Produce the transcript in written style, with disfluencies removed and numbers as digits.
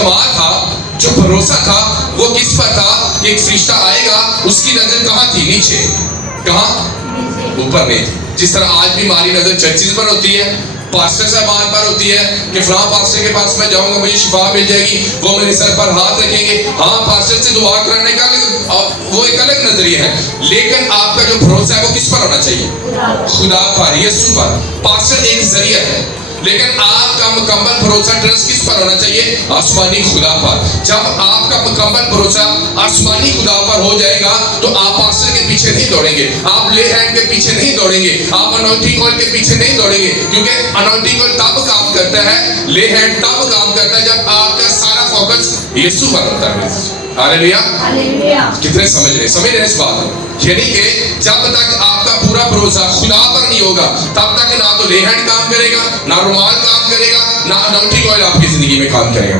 اعتماد تھا, جو بھروسہ تھا, وہ کس پر تھا کہ ایک فرشتہ آئے گا. اس کی نظر کہاں تھی؟ نیچے. کہاں؟ اوپر نہیں تھی. جس طرح آج بھی ہماری نظر چرچز پر ہوتی ہے, پاسٹر صاحبان پر ہوتی ہے کہ فلاں پاسٹر کے پاس میں جاؤں گا مجھے شفا مل جائے گی, وہ میرے سر پر ہاتھ رکھیں گے. ہاں, پاسٹر سے دعا کرانے کا وہ ایک الگ نظریہ ہے, لیکن آپ کا جو بھروسہ ہے وہ کس پر ہونا چاہیے؟ خدا پر, یسوع پر. پاسٹر ایک ذریعہ ہے, لیکن آپ کا مکمل بھروسہ ٹرسٹ کس پر ہونا چاہیے؟ آسمانی خدا پر. جب آپ کا مکمل بھروسہ آسمانی خدا پر ہو جائے گا تو آپ پاسٹر کے پیچھے نہیں دوڑیں گے, آپ لے ہینڈ کے پیچھے نہیں دوڑیں گے, آپ اناؤنٹنگ آئل کے پیچھے نہیں دوڑیں گے, کیونکہ اناؤنٹنگ آئل تب کام کرتا ہے, لے ہینڈ تب کام کرتا ہے جب آپ کا سارا فوکس یسوع پر ہوتا ہے. ہاللیلویا. کتنے سمجھ رہے اس بات کو؟ یعنی کہ جب تک آپ کا پورا بھروسہ خدا پر نہیں ہوگا تب تک نہ تو لے ہینڈ کام کرے گا, نہ رومال کام کرے گا, نہ اناؤنٹنگ آئل آپ کی زندگی میں کام کرے گا.